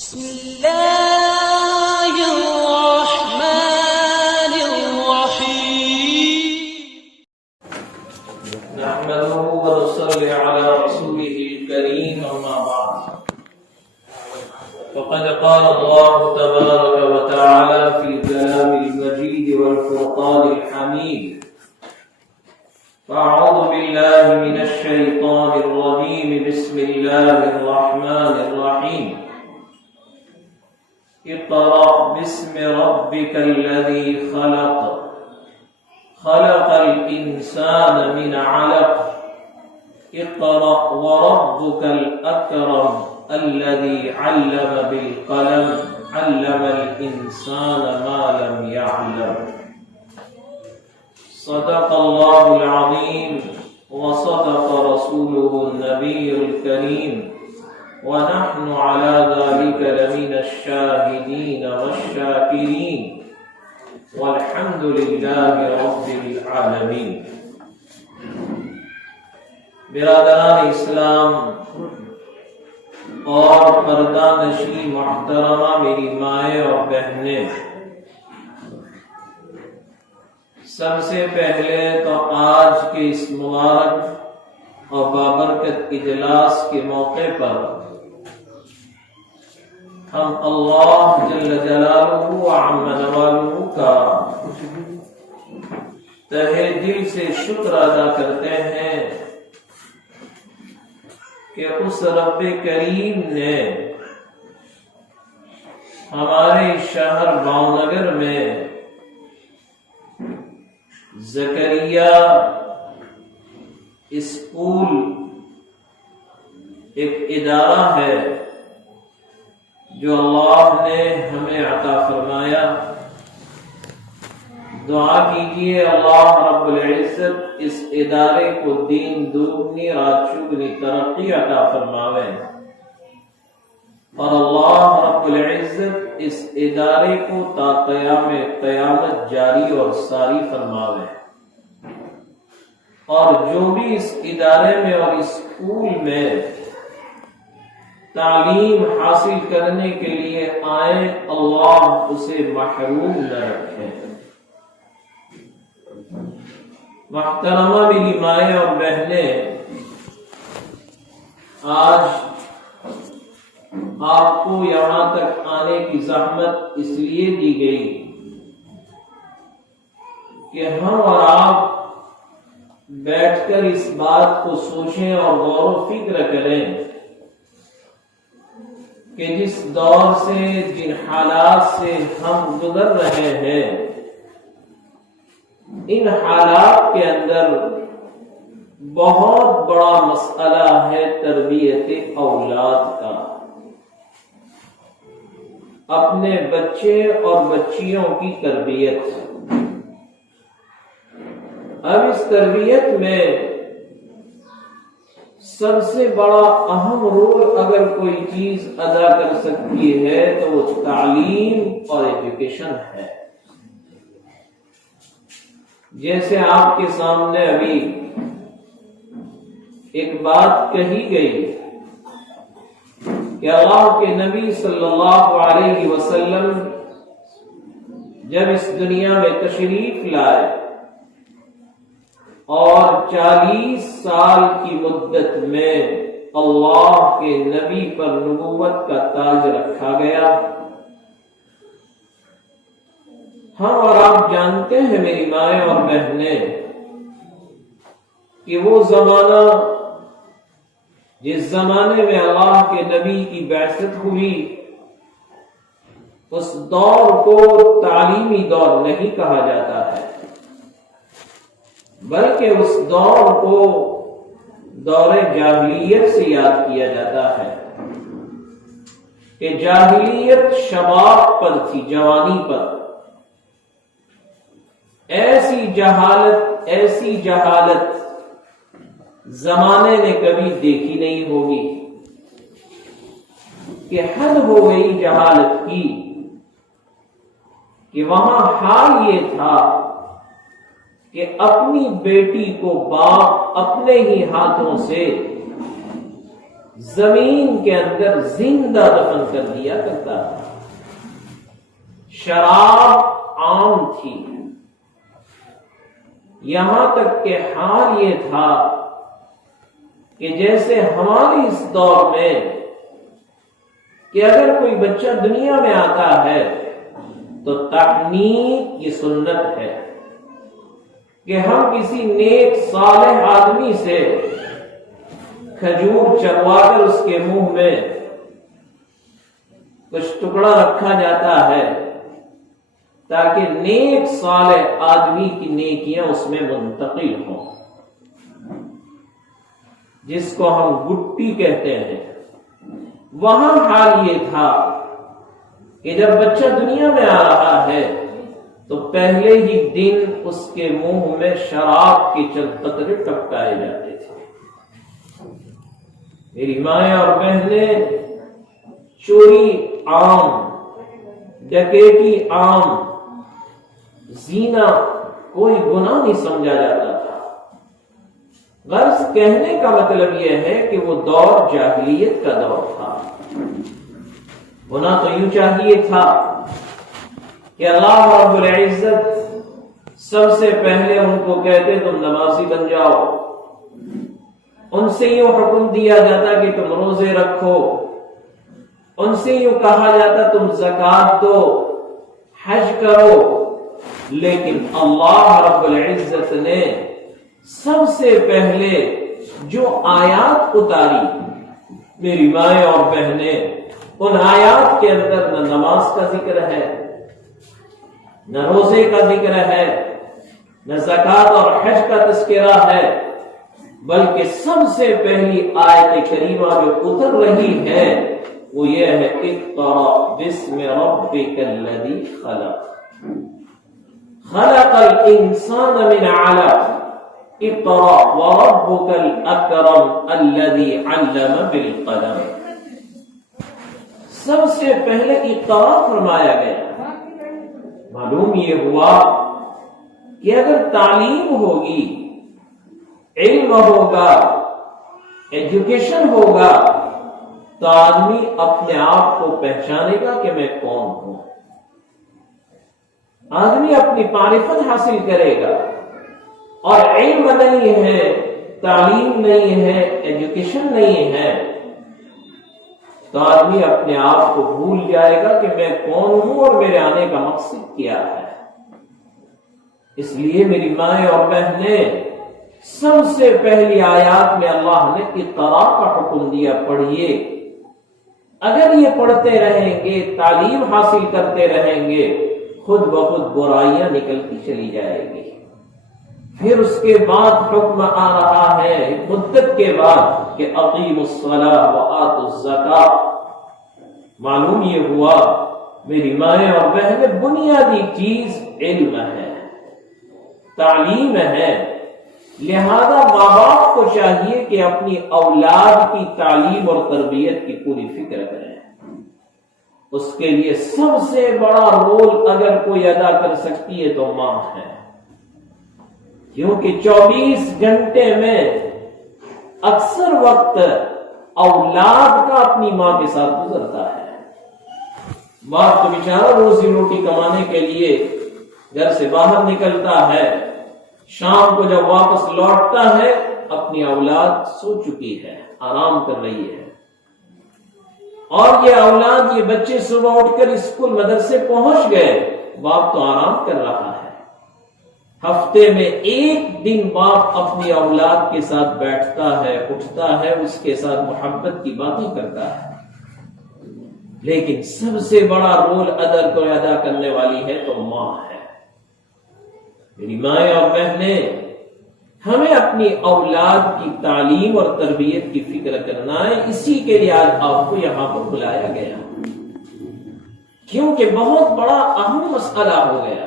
بسم الله الرحمن الرحيم نحمده ونصلي على رسوله الكريم أما بعد فقد قال الله تبارك وتعالى في الكلام المجيد والفرقان الحميد فأعوذ بالله من الشيطان الرجيم بسم الله الرحمن الرحيم اقرأ باسم ربك الذي خلق خلق الإنسان من علق اقرأ وربك الأكرم الذي علم بالقلم علم الإنسان ما لم يعلم صدق الله العظيم وصدق رسوله النبي الكريم ونحن على ذلك لمن الشاهدين والشاكرين والحمد لله رب العالمين. برادران اسلام اور پردہ نشین محترمہ میری مائیں اور بہنیں، سب سے پہلے تو آج کے اس مبارک اور بابرکت اجلاس کے موقع پر ہم اللہ جل جلالہ و عم نوالہ کا تہہ دل سے شکر ادا کرتے ہیں کہ اس رب کریم نے ہمارے شہر بھاؤنگر میں زکریا اسکول ایک ادارہ ہے جو اللہ نے ہمیں عطا فرمایا. دعا کیجئے اللہ رب العزت اس ادارے کو دین دگنی رات چگنی ترقی عطا فرماوے اور اللہ رب العزت اس ادارے کو تا قیام قیامت جاری اور ساری فرماوے. اور جو بھی اس ادارے میں اور اسکول میں تعلیم حاصل کرنے کے لیے آئے، اللہ اسے محروم نہ رکھے. محترمہ میری مائیں اور بہنیں، آج آپ کو یہاں تک آنے کی زحمت اس لیے دی گئی کہ ہم اور آپ بیٹھ کر اس بات کو سوچیں اور غور و فکر کریں کہ جس دور سے، جن حالات سے ہم گزر رہے ہیں، ان حالات کے اندر بہت بڑا مسئلہ ہے تربیت اولاد کا. اپنے بچے اور بچیوں کی تربیت. اب اس تربیت میں سب سے بڑا اہم رول اگر کوئی چیز ادا کر سکتی ہے تو وہ تعلیم اور ایجوکیشن ہے. جیسے آپ کے سامنے ابھی ایک بات کہی گئی کہ اللہ کے نبی صلی اللہ علیہ وسلم جب اس دنیا میں تشریف لائے اور 40 سال کی مدت میں اللہ کے نبی پر نبوت کا تاج رکھا گیا. ہم اور آپ جانتے ہیں میری مائیں اور بہنیں کہ وہ زمانہ، جس زمانے میں اللہ کے نبی کی بعثت ہوئی، اس دور کو تعلیمی دور نہیں کہا جاتا ہے، بلکہ اس دور کو دور جاہلیت سے یاد کیا جاتا ہے کہ جاہلیت شباب پر تھی، جوانی پر. ایسی جہالت زمانے نے کبھی دیکھی نہیں ہوگی کہ حد ہو گئی جہالت کی کہ وہاں حال یہ تھا کہ اپنی بیٹی کو باپ اپنے ہی ہاتھوں سے زمین کے اندر زندہ دفن کر دیا کرتا تھا۔ شراب عام تھی، یہاں تک کہ حال یہ تھا کہ جیسے ہمارے اس دور میں کہ اگر کوئی بچہ دنیا میں آتا ہے تو تحنیک کی سنت ہے کہ ہم کسی نیک صالح آدمی سے کھجور چروا کر اس کے منہ میں کچھ ٹکڑا رکھا جاتا ہے تاکہ نیک صالح آدمی کی نیکیاں اس میں منتقل ہوں، جس کو ہم گٹی کہتے ہیں۔ وہاں حال یہ تھا کہ جب بچہ دنیا میں آ رہا ہے تو پہلے ہی دن اس کے منہ میں شراب کے چند قطرے ٹپکائے جاتے تھے۔ میری مائیں اور بہنیں، چوری عام، ڈکیتی عام، زینا کوئی گناہ نہیں سمجھا جاتا تھا۔ غرض کہنے کا مطلب یہ ہے کہ وہ دور جاہلیت کا دور تھا۔ ہونا تو یوں چاہیے تھا کہ اللہ رب العزت سب سے پہلے ان کو کہتے تم نمازی بن جاؤ، ان سے یوں حکم دیا جاتا کہ تم روزے رکھو، ان سے یوں کہا جاتا تم زکات دو، حج کرو، لیکن اللہ رب العزت نے سب سے پہلے جو آیات اتاری، میری مائیں اور بہنیں، ان آیات کے اندر نہ نماز کا ذکر ہے، نہ روزے کا ذکر ہے، نہ زکات اور حج کا تذکرہ ہے، بلکہ سب سے پہلی آیت کریمہ جو اتر رہی ہے وہ یہ ہے اقرأ بسم ربک الذی خلق خلق الانسان من علق اقرأ وربک الاکرم الذی علم بالقلم۔ سب سے پہلے اقرأ فرمایا گیا۔ معلوم یہ ہوا کہ اگر تعلیم ہوگی، علم ہوگا، ایجوکیشن ہوگا تو آدمی اپنے آپ کو پہچانے گا کہ میں کون ہوں، آدمی اپنی معرفت حاصل کرے گا۔ اور علم نہیں ہے، تعلیم نہیں ہے، ایجوکیشن نہیں ہے تو آدمی اپنے آپ کو بھول جائے گا کہ میں کون ہوں اور میرے آنے کا مقصد کیا ہے۔ اس لیے میری مائیں اور بہنیں، سب سے پہلی آیات میں اللہ نے اقرا کا حکم دیا، پڑھیے۔ اگر یہ پڑھتے رہیں گے، تعلیم حاصل کرتے رہیں گے، خود بخود برائیاں نکلتی چلی جائے گی۔ پھر اس کے بعد حکم آ رہا ہے مدت کے بعد کہ اقیموا الصلاۃ وآتوا الزکاۃ۔ معلوم یہ ہوا میری مائیں اور بہنیں، بنیادی چیز علم ہے، تعلیم ہے۔ لہذا ماں باپ کو چاہیے کہ اپنی اولاد کی تعلیم اور تربیت کی پوری فکر کریں۔ اس کے لیے سب سے بڑا رول اگر کوئی ادا کر سکتی ہے تو ماں ہے، کیونکہ 24 گھنٹے میں اکثر وقت اولاد کا اپنی ماں کے ساتھ گزرتا ہے۔ باپ تو بیچارہ روزی روٹی کمانے کے لیے گھر سے باہر نکلتا ہے، شام کو جب واپس لوٹتا ہے اپنی اولاد سو چکی ہے، آرام کر رہی ہے، اور یہ اولاد، یہ بچے صبح اٹھ کر اسکول مدرسے پہنچ گئے، باپ تو آرام کر رہا ہے۔ ہفتے میں ایک دن باپ اپنی اولاد کے ساتھ بیٹھتا ہے، اٹھتا ہے، اس کے ساتھ محبت کی باتیں کرتا ہے۔ لیکن سب سے بڑا رول ادا کرنے والی ہے تو ماں ہے۔ میری مائیں اور بہنیں، ہمیں اپنی اولاد کی تعلیم اور تربیت کی فکر کرنا ہے۔ اسی کے لیے آج آپ کو یہاں پر بلایا گیا، کیونکہ بہت بڑا اہم مسئلہ ہو گیا۔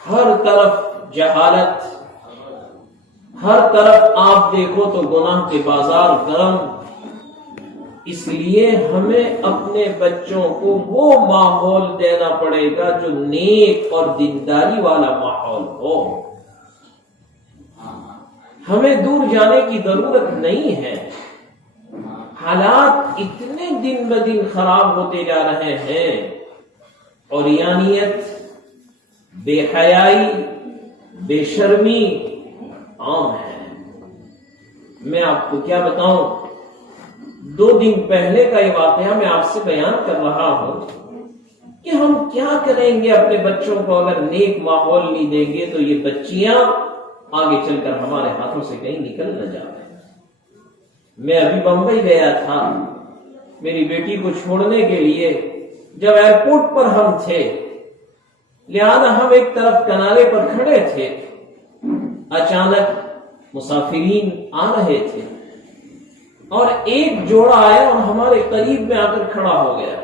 ہر طرف جہالت، ہر طرف آپ دیکھو تو گناہ کے بازار گرم۔ اس لیے ہمیں اپنے بچوں کو وہ ماحول دینا پڑے گا جو نیک اور دینداری والا ماحول ہو۔ ہمیں دور جانے کی ضرورت نہیں ہے۔ حالات اتنے دن بدن خراب ہوتے جا رہے ہیں، عریانیت، بے حیائی، بے شرمی عام ہے۔ میں آپ کو کیا بتاؤں، 2 دن پہلے کا یہ واقعہ میں آپ سے بیان کر رہا ہوں کہ ہم کیا کریں گے اپنے بچوں کو اگر نیک ماحول نہیں دیں گے تو یہ بچیاں آگے چل کر ہمارے ہاتھوں سے کہیں نکل نہ جائیں۔ میں ابھی بمبئی گیا تھا میری بیٹی کو چھوڑنے کے لیے، جب ایئرپورٹ پر ہم تھے، لہذا ہم ایک طرف کنارے پر کھڑے تھے، اچانک مسافرین آ رہے تھے اور ایک جوڑا آیا اور ہمارے قریب میں آ کر کھڑا ہو گیا،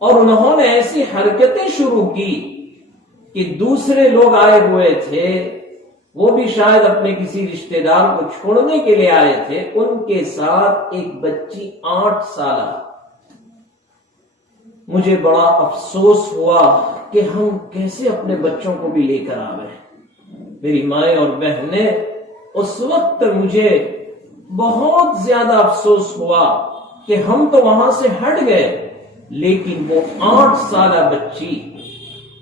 اور انہوں نے ایسی حرکتیں شروع کی کہ دوسرے لوگ آئے ہوئے تھے، وہ بھی شاید اپنے کسی رشتہ دار کو چھوڑنے کے لیے آئے تھے، ان کے ساتھ ایک بچی 8 سالہ۔ مجھے بڑا افسوس ہوا کہ ہم کیسے اپنے بچوں کو بھی لے کر آ گئے۔ میری مائیں اور بہنیں، اس وقت مجھے بہت زیادہ افسوس ہوا کہ ہم تو وہاں سے ہٹ گئے، لیکن وہ 8 سالہ بچی،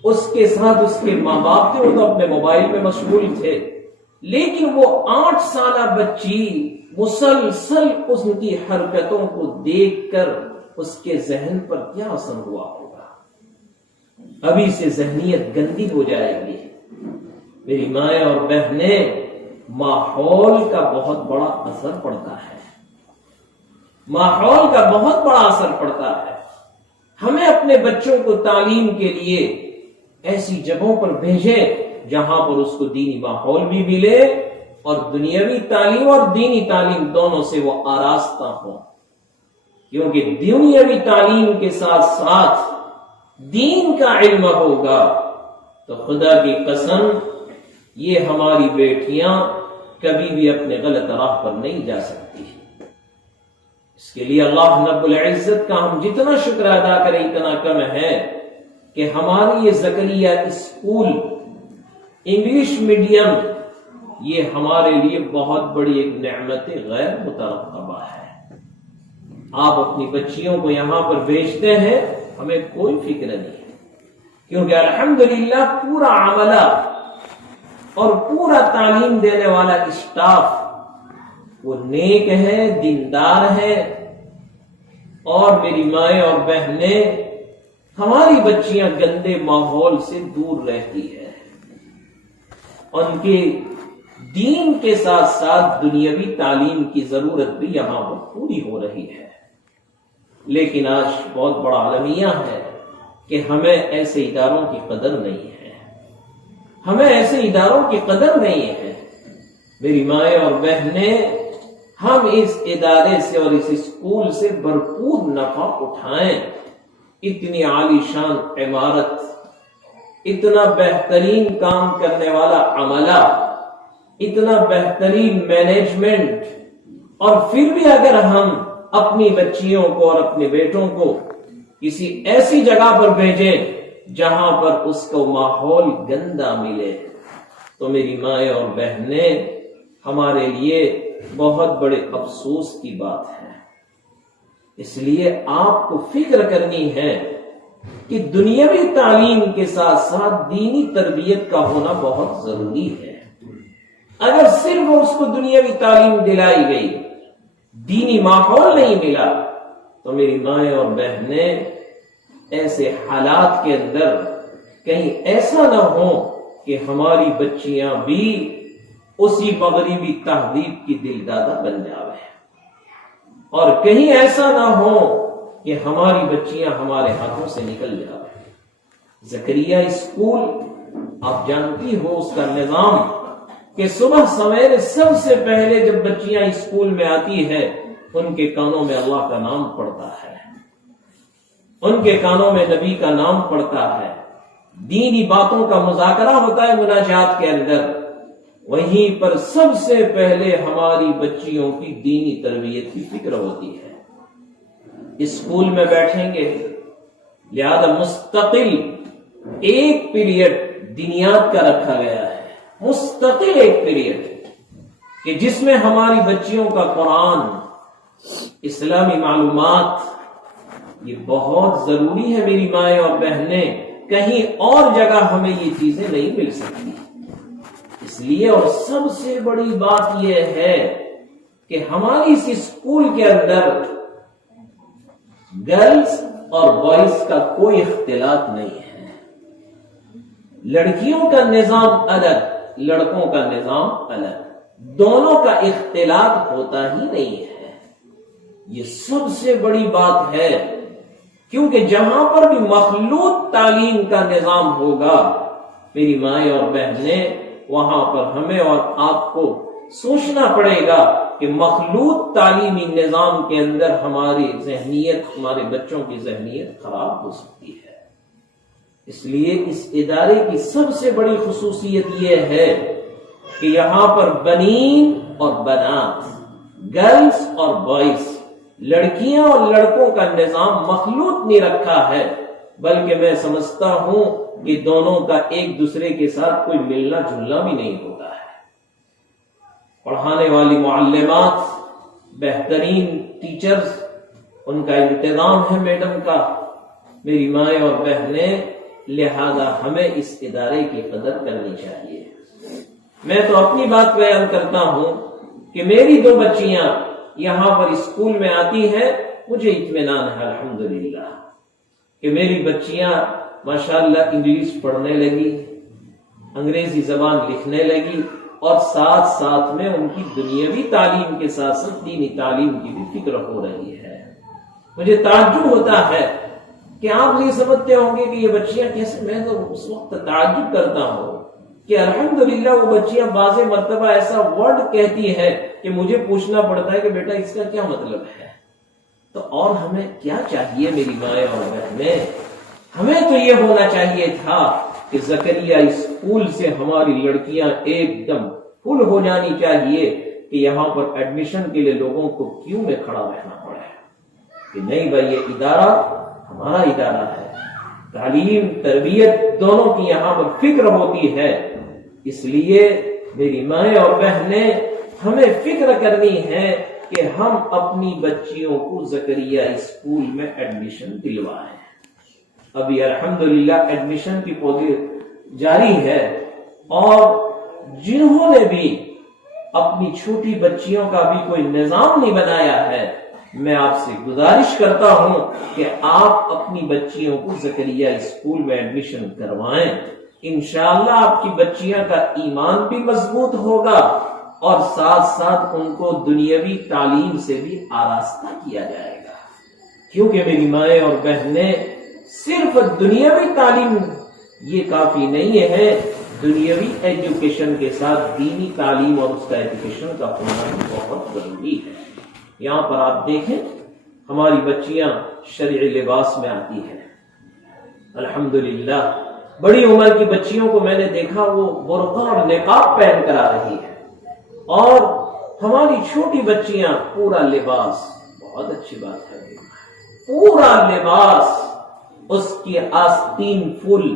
اس کے ساتھ اس کے ماں باپ تھے، وہ تو اپنے موبائل میں مشغول تھے، لیکن وہ 8 سالہ بچی مسلسل اس کی حرکتوں کو دیکھ کر اس کے ذہن پر کیا اثر ہوا ہوگا۔ ابھی سے ذہنیت گندی ہو جائے گی۔ میری مائیں اور بہنیں، ماحول کا بہت بڑا اثر پڑتا ہے، ماحول کا بہت بڑا اثر پڑتا ہے۔ ہمیں اپنے بچوں کو تعلیم کے لیے ایسی جگہوں پر بھیجیں جہاں پر اس کو دینی ماحول بھی ملے اور دنیاوی تعلیم اور دینی تعلیم دونوں سے وہ آراستہ ہو، کیونکہ دنیاوی تعلیم کے ساتھ ساتھ دین کا علم ہوگا تو خدا کی قسم یہ ہماری بیٹیاں کبھی بھی اپنے غلط راہ پر نہیں جا سکتی۔ اس کے لیے اللہ رب العزت کا ہم جتنا شکر ادا کریں اتنا کم ہے کہ ہماری یہ زکریا اسکول انگلش میڈیم یہ ہمارے لیے بہت بڑی ایک نعمت غیر مترقبہ ہے۔ آپ اپنی بچیوں کو یہاں پر بھیجتے ہیں، ہمیں کوئی فکر نہیں ہے، کیونکہ الحمدللہ پورا عملہ اور پورا تعلیم دینے والا اسٹاف وہ نیک ہے، دیندار ہے، اور میری مائیں اور بہنیں، ہماری بچیاں گندے ماحول سے دور رہتی ہے، ان کے دین کے ساتھ ساتھ دنیاوی تعلیم کی ضرورت بھی یہاں پر پوری ہو رہی ہے۔ لیکن آج بہت بڑا المیہ ہے کہ ہمیں ایسے اداروں کی قدر نہیں ہے، ہمیں ایسے اداروں کی قدر نہیں ہے۔ میری مائیں اور بہنیں، ہم اس ادارے سے اور اس اسکول سے بھرپور نفع اٹھائیں۔ اتنی عالی شان عمارت، اتنا بہترین کام کرنے والا عملہ، اتنا بہترین مینجمنٹ، اور پھر بھی اگر ہم اپنی بچیوں کو اور اپنے بیٹوں کو کسی ایسی جگہ پر بھیجیں جہاں پر اس کو ماحول گندا ملے تو میری مائیں اور بہنیں، ہمارے لیے بہت بڑے افسوس کی بات ہے۔ اس لیے آپ کو فکر کرنی ہے کہ دنیاوی تعلیم کے ساتھ ساتھ دینی تربیت کا ہونا بہت ضروری ہے۔ اگر صرف اس کو دنیاوی تعلیم دلائی گئی، دینی ماحول نہیں ملا، تو میری مائیں اور بہنیں، ایسے حالات کے اندر کہیں ایسا نہ ہو کہ ہماری بچیاں بھی اسی مغربی تہذیب کی دلدادہ بن جاوے، اور کہیں ایسا نہ ہو کہ ہماری بچیاں ہمارے ہاتھوں سے نکل جاوے۔ زکریا اسکول، آپ جانتی ہو اس کا نظام کہ صبح سویرے سب سے پہلے جب بچیاں اسکول میں آتی ہے ان کے کانوں میں اللہ کا نام پڑتا ہے، ان کے کانوں میں نبی کا نام پڑتا ہے، دینی باتوں کا مذاکرہ ہوتا ہے مناجات کے اندر۔ وہیں پر سب سے پہلے ہماری بچیوں کی دینی تربیت کی فکر ہوتی ہے۔ اسکول میں بیٹھیں گے، لہذا مستقل ایک پیریڈ دینیات کا رکھا گیا ہے، مستقل ایک پیریڈ کہ جس میں ہماری بچیوں کا قرآن، اسلامی معلومات یہ بہت ضروری ہے میری مائیں اور بہنیں، کہیں اور جگہ ہمیں یہ چیزیں نہیں مل سکتی۔ اس لیے اور سب سے بڑی بات یہ ہے کہ ہماری اس اسکول کے اندر گرلز اور بوائز کا کوئی اختلاط نہیں ہے۔ لڑکیوں کا نظام الگ، لڑکوں کا نظام الگ، دونوں کا اختلاط ہوتا ہی نہیں ہے۔ یہ سب سے بڑی بات ہے، کیونکہ جہاں پر بھی مخلوط تعلیم کا نظام ہوگا میری مائیں اور بہنیں، وہاں پر ہمیں اور آپ کو سوچنا پڑے گا کہ مخلوط تعلیمی نظام کے اندر ہماری ذہنیت، ہمارے بچوں کی ذہنیت خراب ہو سکتی ہے۔ اس لیے اس ادارے کی سب سے بڑی خصوصیت یہ ہے کہ یہاں پر بنین اور بنات، گرلز اور بوائز، لڑکیاں اور لڑکوں کا نظام مخلوط نہیں رکھا ہے، بلکہ میں سمجھتا ہوں کہ دونوں کا ایک دوسرے کے ساتھ کوئی ملنا جلنا بھی نہیں ہوتا ہے۔ پڑھانے والی معلمات، بہترین ٹیچرز، ان کا انتظام ہے میڈم کا، میری مائیں اور بہنیں، لہذا ہمیں اس ادارے کی قدر کرنی چاہیے۔ میں تو اپنی بات بیان کرتا ہوں کہ میری 2 بچیاں یہاں پر اسکول میں آتی ہیں، مجھے اطمینان ہے الحمدللہ کہ میری بچیاں ماشاءاللہ انگلش پڑھنے لگی، انگریزی زبان لکھنے لگی، اور ساتھ ساتھ میں ان کی دنیاوی تعلیم کے ساتھ ساتھ دینی تعلیم کی بھی فکر ہو رہی ہے۔ مجھے تعجب ہوتا ہے کہ آپ نہیں سمجھتے ہوں گے کہ یہ بچیاں کیسے، میں تو اس وقت تعجب کرتا ہوں کہ الحمدللہ وہ بچیاں بعض مرتبہ ایسا ورڈ کہتی ہے کہ مجھے پوچھنا پڑتا ہے کہ بیٹا اس کا کیا مطلب ہے۔ تو اور ہمیں کیا چاہیے میری مائیں اور بہنیں؟ ہمیں تو یہ ہونا چاہیے تھا کہ زکریا اسکول سے ہماری لڑکیاں ایک دم فل ہو جانی چاہیے کہ یہاں پر ایڈمیشن کے لیے لوگوں کو کیوں میں کھڑا رہنا پڑے کہ نہیں بھائی یہ ادارہ ہمارا ادارہ ہے، تعلیم تربیت دونوں کی یہاں پر فکر ہوتی ہے۔ اس لیے میری مائیں اور بہنیں، ہمیں فکر کرنی ہے کہ ہم اپنی بچیوں کو زکریا اسکول میں ایڈمیشن دلوائیں۔ ابھی الحمدللہ ایڈمیشن کی پروسیس جاری ہے، اور جنہوں نے بھی اپنی چھوٹی بچیوں کا بھی کوئی نظام نہیں بنایا ہے، میں آپ سے گزارش کرتا ہوں کہ آپ اپنی بچیوں کو زکریا اسکول میں ایڈمیشن کروائیں۔ انشاءاللہ آپ کی بچیاں کا ایمان بھی مضبوط ہوگا، اور ساتھ ساتھ ان کو دنیاوی تعلیم سے بھی آراستہ کیا جائے گا، کیونکہ میری مائیں اور بہنیں، صرف دنیاوی تعلیم یہ کافی نہیں ہے، دنیاوی ایجوکیشن کے ساتھ دینی تعلیم اور اس کا ایجوکیشن کا ہونا بھی بہت ضروری ہے۔ یہاں پر آپ دیکھیں ہماری بچیاں شرعی لباس میں آتی ہیں، الحمدللہ بڑی عمر کی بچیوں کو میں نے دیکھا وہ برقع اور نقاب پہن کر آ رہی ہے، اور ہماری چھوٹی بچیاں پورا لباس، بہت اچھی بات ہے، پورا لباس، اس کی آستین فل،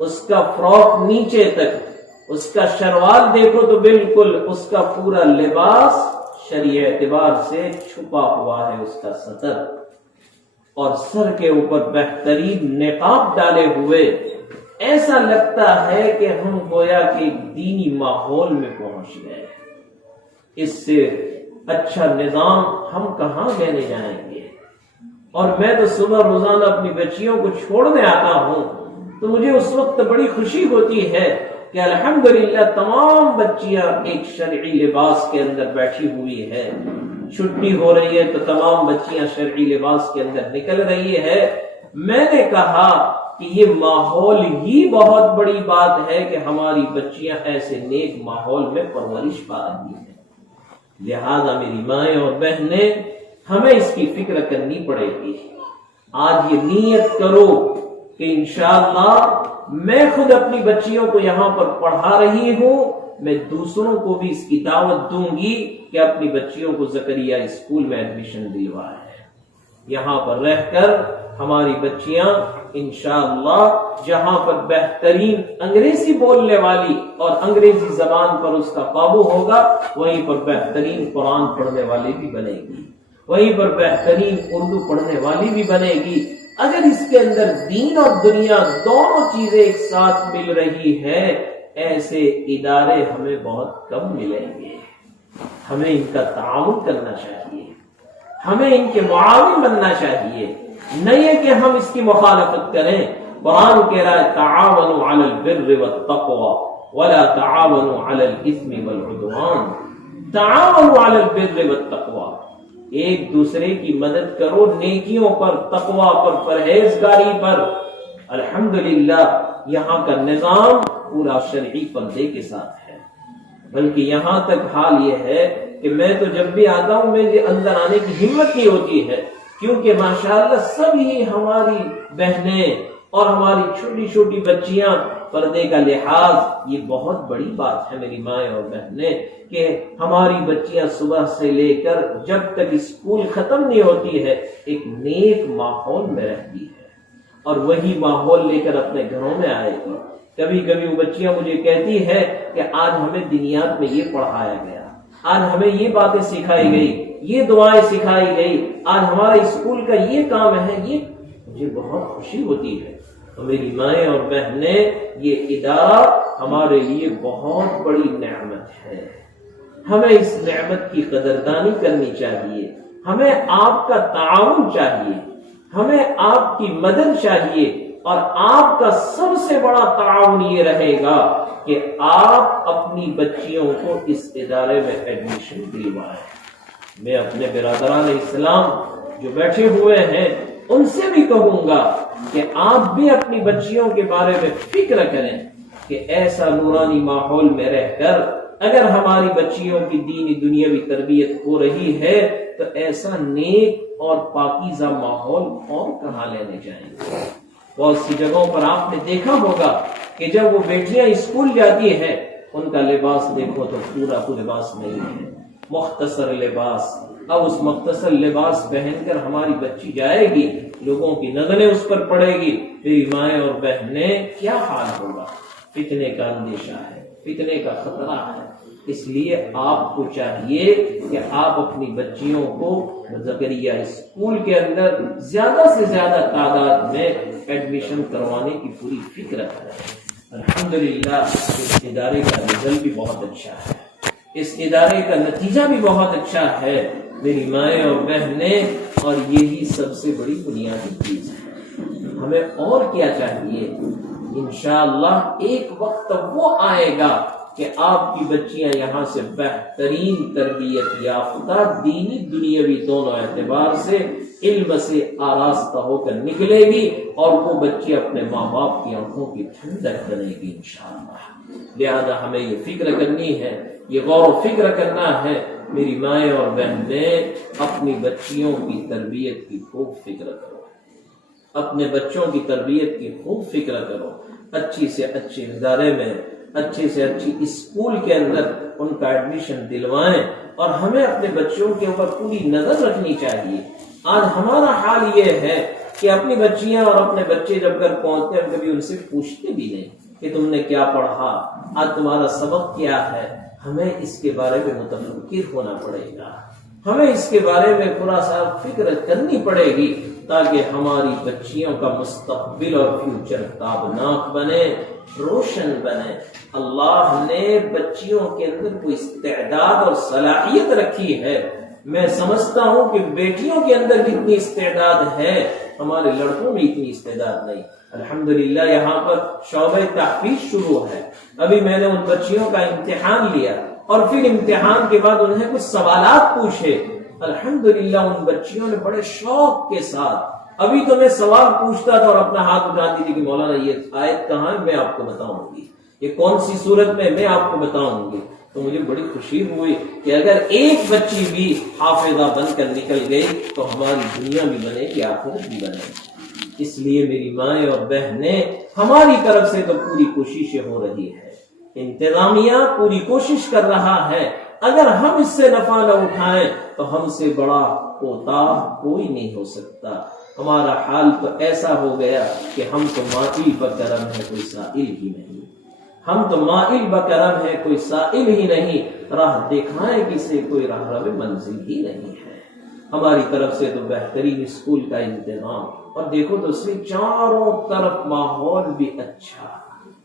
اس کا فراک نیچے تک، اس کا شلوار دیکھو تو بالکل اس کا پورا لباس شرعی اعتبار سے چھپا ہوا ہے، اس کا سطر، اور سر کے اوپر بہترین نقاب ڈالے ہوئے، ایسا لگتا ہے کہ ہم گویا کہ دینی ماحول میں پہنچ گئے۔ اس سے اچھا نظام ہم کہاں لینے جائیں گے؟ اور میں تو صبح روزانہ اپنی بچیوں کو چھوڑنے آتا ہوں تو مجھے اس وقت بڑی خوشی ہوتی ہے کہ الحمدللہ تمام بچیاں ایک شرعی لباس کے اندر بیٹھی ہوئی ہے، چھٹی ہو رہی ہے تو تمام بچیاں شرعی لباس کے اندر نکل رہی ہے۔ میں نے کہا کہ یہ ماحول ہی بہت بڑی بات ہے کہ ہماری بچیاں ایسے نیک ماحول میں پرورش پا رہی ہیں، لہذا میری مائیں اور بہنیں، ہمیں اس کی فکر کرنی پڑے گی۔ آج یہ نیت کرو کہ انشاءاللہ میں خود اپنی بچیوں کو یہاں پر پڑھا رہی ہوں، میں دوسروں کو بھی اس کی دعوت دوں گی کہ اپنی بچیوں کو زکریا اسکول میں ایڈمیشن دلوائیں۔ یہاں پر رہ کر ہماری بچیاں انشاءاللہ جہاں پر بہترین انگریزی بولنے والی اور انگریزی زبان پر اس کا قابو ہوگا، وہیں پر بہترین قرآن پڑھنے والی بھی بنے گی، وہیں پر بہترین اردو پڑھنے والی بھی بنے گی۔ اگر اس کے اندر دین اور دنیا دونوں چیزیں ایک ساتھ مل رہی ہیں، ایسے ادارے ہمیں بہت کم ملیں گے۔ ہمیں ان کا تعاون کرنا چاہیے، ہمیں ان کے معاون بننا چاہیے، نہیں ہے کہ ہم اس کی مخالفت کریں۔ قرآن کہہ رہا ہے تعاونوا علی البر والتقوی ولا تعاونوا علی الاثم والعدوان۔ تعاونوا علی البر والتقوی، ایک دوسرے کی مدد کرو نیکیوں پر، تقوی پر، پرہیزگاری پر۔ الحمدللہ یہاں کا نظام پورا شرعی پردے کے ساتھ ہے، بلکہ یہاں تک حال یہ ہے کہ میں تو جب بھی آتا ہوں مجھے اندر آنے کی ہمت نہیں ہوتی ہے، کیونکہ ماشاءاللہ سب ہی ہماری بہنیں اور ہماری چھوٹی چھوٹی بچیاں پردے کا لحاظ، یہ بہت بڑی بات ہے میری مائیں اور بہنیں، کہ ہماری بچیاں صبح سے لے کر جب تک اسکول ختم نہیں ہوتی ہے ایک نیک ماحول میں رہتی ہے، اور وہی ماحول لے کر اپنے گھروں میں آئے گی۔ کبھی کبھی وہ بچیاں مجھے کہتی ہے کہ آج ہمیں دنیات میں یہ پڑھایا گیا، آج ہمیں یہ باتیں سکھائی گئی، یہ دعائیں سکھائی گئی، آج ہمارے اسکول کا یہ کام ہے، یہ مجھے بہت خوشی ہوتی ہے۔ تو میری مائیں اور بہنیں، یہ ادارہ ہمارے لیے بہت بڑی نعمت ہے، ہمیں اس نعمت کی قدردانی کرنی چاہیے، ہمیں آپ کا تعاون چاہیے، ہمیں آپ کی مدد چاہیے، اور آپ کا سب سے بڑا تعاون یہ رہے گا کہ آپ اپنی بچیوں کو اس ادارے میں ایڈمیشن دلوائیں۔ میں اپنے برادران اسلام جو بیٹھے ہوئے ہیں ان سے بھی کہوں گا کہ آپ بھی اپنی بچیوں کے بارے میں فکر کریں کہ ایسا نورانی ماحول میں رہ کر اگر ہماری بچیوں کی دینی دنیاوی تربیت ہو رہی ہے تو ایسا نیک اور پاکیزہ ماحول اور کہاں لینے جائیں گے۔ بہت سی جگہوں پر آپ نے دیکھا ہوگا کہ جب وہ بیٹیاں اسکول جاتی ہیں ان کا لباس دیکھو تو پورا لباس نہیں ہے، مختصر لباس۔ اب اس مختصر لباس پہن کر ہماری بچی جائے گی، لوگوں کی نظریں اس پر پڑے گی، میری مائیں اور بہنیں کیا حال ہوگا؟ فتنے کا اندیشہ ہے، فتنے کا خطرہ ہے۔ اس لیے آپ کو چاہیے کہ آپ اپنی بچیوں کو زکریا اسکول کے اندر زیادہ سے زیادہ تعداد میں ایڈمیشن کروانے کی پوری فکر کریں۔ الحمدللہ اس ادارے کا رزلٹ بھی بہت اچھا ہے، اس ادارے کا نتیجہ بھی بہت اچھا ہے میری مائیں اور بہنیں، اور یہی سب سے بڑی بنیادی چیز ہے۔ ہمیں اور کیا چاہیے؟ انشاءاللہ ایک وقت وہ آئے گا کہ آپ کی بچیاں یہاں سے بہترین تربیت یافتہ دینی دنیاوی دونوں اعتبار سے علم سے آراستہ ہو کر نکلے گی، اور وہ بچی اپنے ماں باپ کی آنکھوں کی ٹھنڈک بنے گی انشاءاللہ۔ لہذا ہمیں یہ فکر کرنی ہے، یہ غور و فکر کرنا ہے میری مائیں اور بہنیں، اپنی بچیوں کی تربیت کی خوب فکر کرو، اپنے بچوں کی تربیت کی خوب فکر کرو، اچھی سے اچھے ادارے میں، اچھی سے اچھی اسکول کے اندر ان کا ایڈمیشن دلوائیں، اور ہمیں اپنے بچوں کے اوپر پوری نظر رکھنی چاہیے۔ آج ہمارا حال یہ ہے کہ اپنی بچیاں اور اپنے بچے جب گھر پہنچتے ہیں کبھی ان سے پوچھتے بھی نہیں کہ تم نے کیا پڑھا، آج تمہارا سبق کیا ہے۔ ہمیں اس کے بارے میں متفکر ہونا پڑے گا، ہمیں اس کے بارے میں تھوڑا سا فکر کرنی پڑے گی تاکہ ہماری بچیوں کا مستقبل اور فیوچر تابناک بنے، روشن بنے۔ اللہ نے بچیوں کے اندر کوئی استعداد اور صلاحیت رکھی ہے، میں سمجھتا ہوں کہ بیٹیوں کے اندر بھی اتنی استعداد ہے، ہمارے لڑکوں میں اتنی استعداد نہیں۔ الحمدللہ یہاں پر شعبہ تحفیظ شروع ہے، ابھی میں نے ان بچیوں کا امتحان لیا اور پھر امتحان کے بعد انہیں کچھ سوالات پوچھے۔ الحمدللہ ان بچیوں نے بڑے شوق کے ساتھ، ابھی تو میں سوال پوچھتا تھا اور اپنا ہاتھ اٹھاتی تھی کہ مولانا یہ آیت کہاں ہے، میں آپ کو بتاؤں گی، یہ کون سی صورت میں آپ کو بتاؤں گی۔ تو مجھے بڑی خوشی ہوئی کہ اگر ایک بچی بھی حافظہ بن کر نکل گئی تو ہماری دنیا بھی بنے گی، آخرت بھی بنے گی۔ اس لیے میری مائیں اور بہنیں، ہماری طرف سے تو پوری کوششیں ہو رہی ہے، انتظامیہ پوری کوشش کر رہا ہے، اگر ہم اس سے نفع نہ اٹھائیں تو ہم سے بڑا کوتاہ کوئی نہیں ہو سکتا۔ ہمارا حال تو ایسا ہو گیا کہ ہم تو مائل بکرم ہے، کوئی سائل ہی نہیں، ہم تو مائل بکرم ہے، کوئی سائل ہی نہیں، راہ دکھائے کسے کوئی راہ منزل ہی نہیں ہے۔ ہماری طرف سے تو بہترین اسکول کا انتظام، اور دیکھو تو اس میں چاروں طرف ماحول بھی اچھا،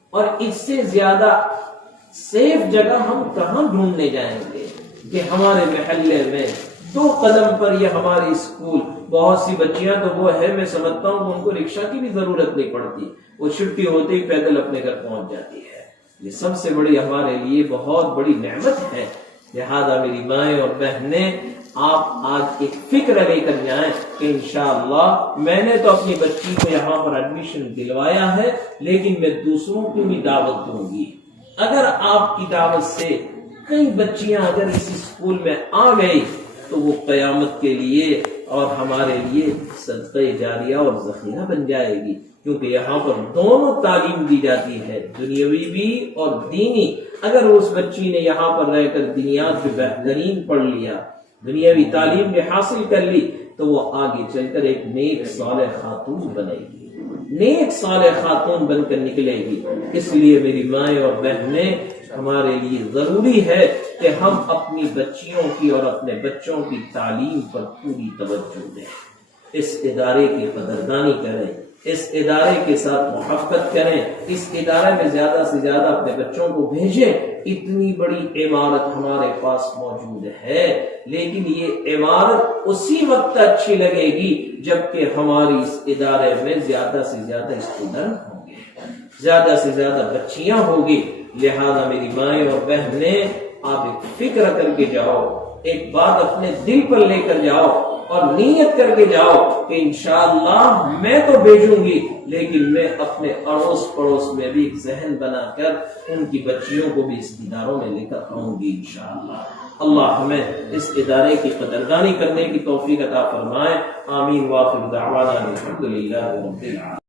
اور اس سے زیادہ سیف جگہ ہم کہاں ڈھونڈنے جائیں گے کہ ہمارے محلے میں 2 قدم پر یہ ہماری اسکول، بہت سی بچیاں تو وہ ہے میں سمجھتا ہوں کہ ان کو رکشہ کی بھی ضرورت نہیں پڑتی، وہ چھٹی ہوتے ہی پیدل اپنے گھر پہنچ جاتی ہے۔ یہ سب سے بڑی ہمارے لیے بہت بڑی نعمت ہے۔ لہذا میری مائیں اور بہنیں، آپ آج ایک فکر لے کر جائیں کہ انشاءاللہ میں نے تو اپنی بچی کو یہاں پر ایڈمیشن دلوایا ہے، لیکن میں دوسروں کو بھی دعوت دوں گی۔ اگر آپ کی دعوت سے کئی بچیاں اگر اس اسکول میں آ گئی تو وہ قیامت کے لیے اور ہمارے لیے صدقہ جاریہ اور ذخیرہ بن جائے گی، کیونکہ یہاں پر دونوں تعلیم دی جاتی ہے، دنیاوی بھی اور دینی۔ اگر اس بچی نے یہاں پر رہ کر دنیات میں بہترین پڑھ لیا، دنیاوی تعلیم بھی حاصل کر لی، تو وہ آگے چل کر ایک نیک صالح خاتون بنے گی، نیک صالح خاتون بن کر نکلے گی۔ اس لیے میری مائیں اور بہنیں، ہمارے لیے ضروری ہے کہ ہم اپنی بچیوں کی اور اپنے بچوں کی تعلیم پر پوری توجہ دیں، اس ادارے کی قدردانی کریں، اس ادارے کے ساتھ محبت کریں، اس ادارے میں زیادہ سے زیادہ اپنے بچوں کو بھیجیں۔ اتنی بڑی عمارت ہمارے پاس موجود ہے، لیکن یہ عمارت اسی وقت اچھی لگے گی جبکہ ہماری اس ادارے میں زیادہ سے زیادہ اسٹوڈنٹ ہوں گے، زیادہ سے زیادہ بچیاں ہوگی۔ لہذا میری مائیں اور بہنیں، آپ ایک فکر کر کے جاؤ، ایک بات اپنے دل پر لے کر جاؤ اور نیت کر کے جاؤ کہ انشاءاللہ میں تو بھیجوں گی، لیکن میں اپنے اڑوس پڑوس میں بھی ایک ذہن بنا کر ان کی بچیوں کو بھی اس اداروں میں لے کر آؤں گی انشاءاللہ۔ اللہ ہمیں اس ادارے کی قدردانی کرنے کی توفیق عطا فرمائے۔ آمین۔ وآخر دعوانا الحمدللہ رب العالمین۔